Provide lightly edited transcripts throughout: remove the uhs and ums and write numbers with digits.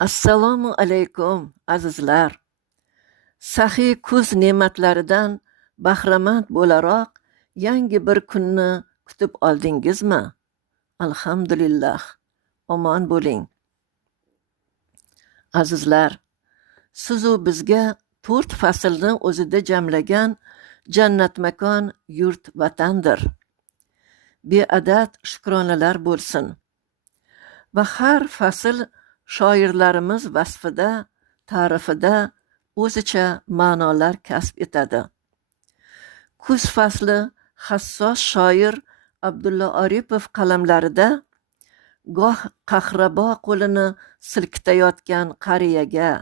Assalomu alaykum azizlar. Saxiy kuz ne'matlaridan bahramand bo'laroq yangi bir kunni kutib oldingizmi? Alhamdulillah. Omon bo'ling. Azizlar, sizu bizga 4 faslni o'zida jamlagan jannatmakon yurt vatandir. Beadad shukronalar bo'lsin. Va har fasl shoirlarimiz vasfida, ta'rifida o'zicha ma'nolar kasb etadi. Kuz fasli hassos shoir Abdulla Oripov qalamlarida goh qahrabo qo'lini silkitayotgan qariyaga,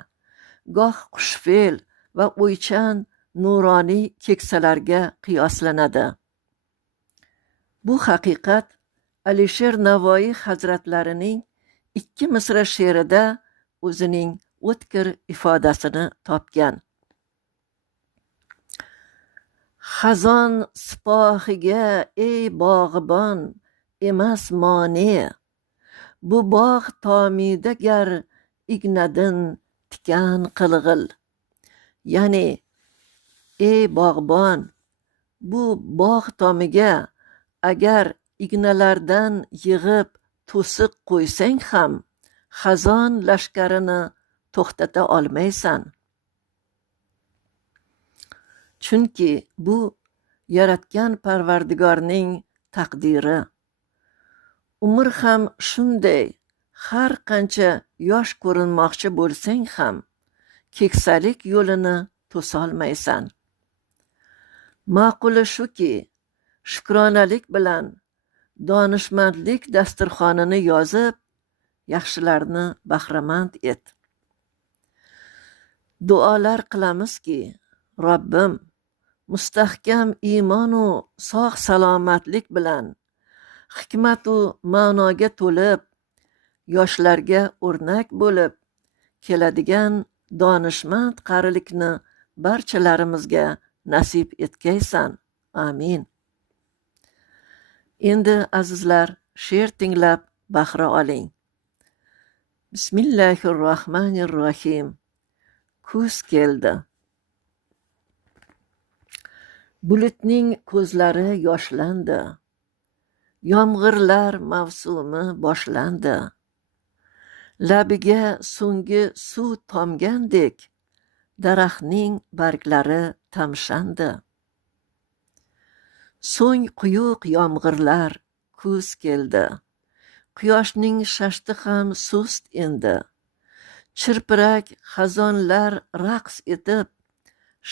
goh qushfel va o'ychan nuroniy keksalarga qiyoslanadi. Bu haqiqat Alisher Navoiy hazratlarining 2 misra she'rida o'zining o'tkir ifodasini topgan. Xazon sipohiga ey bog'ibon emas mone, bu bog' tomida gar ignadin tikan qilg'il. Ya'ni ey bog'bon, bu bog' tomiga agar ignalardan yig'ib to'siq qo'ysang ham xazon lashkarini to'xtata olmaysan. Chunki bu yaratgan Parvardigorning taqdiri. Umr ham shunday, har qancha yosh ko'rinmoqchi bo'lsang ham keksalik yo'lini to'solmaysan. Ma'quli shuki, shukronalik bilan donishmandlik dasturxonini yozib, yaxshilarni bahramand et. Duolar qilamizki, Robbim mustahkam iymonu sog' salomatlik bilan hikmatu ma'noga to'lib, yoshlarga o'rnak bo'lib keladigan donishmand qarilikni barchalarimizga nasib etgaysan. Amin. Endi azizlar, she'r tinglab bahra oling. Bismillahirrohmanirrohim. Kuz keldi. Bulutning ko'zlari yoshlandi. Yomg'irlar mavsumi boshlandi. Labiga so'nggi suv tomgandek daraxtning barglari tamshandi. So'ng quyuq yomg'irlar, kuz keldi. Quyoshning shashti ham sust endi. Chirpirak xazonlar raqs etib,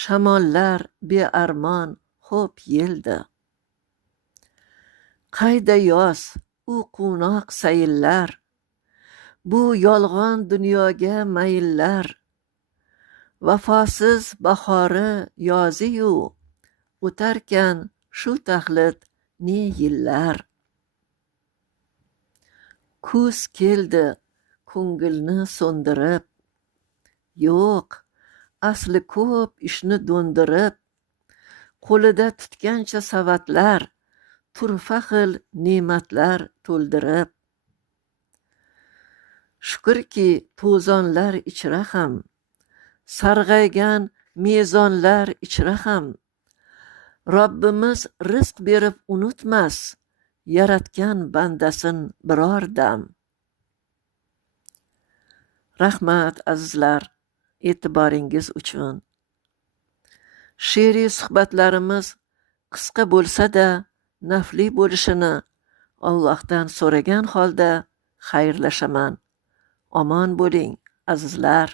shamollar bearmon xo'p yeldi. Qayda yoz, u quvnoq sayillar, bu yolg'on dunyoga mayillar. Vafosiz bahori yoziyu, o'tarkan shu taxlit ne yillar. Kuz keldi ko'ngilni so'ndirib, yo'q, asli ko'p ishni do'ndirib, qo'lida tutgancha savatlar, turfa xil ne'matlar to'ldirib. Shukrki to'zonlar ichra ham, sarg'aygan mezonlar ichra ham, Robbimiz rizq berib unutmas, yaratgan bandasin biror dam. Rahmat azizlar, e'tiboringiz uchun. She'riy suhbatlarimiz qisqa bo'lsa-da nafli bo'lishini Allohdan so'ragan holda xayrlashaman. Omon bo'ling azizlar.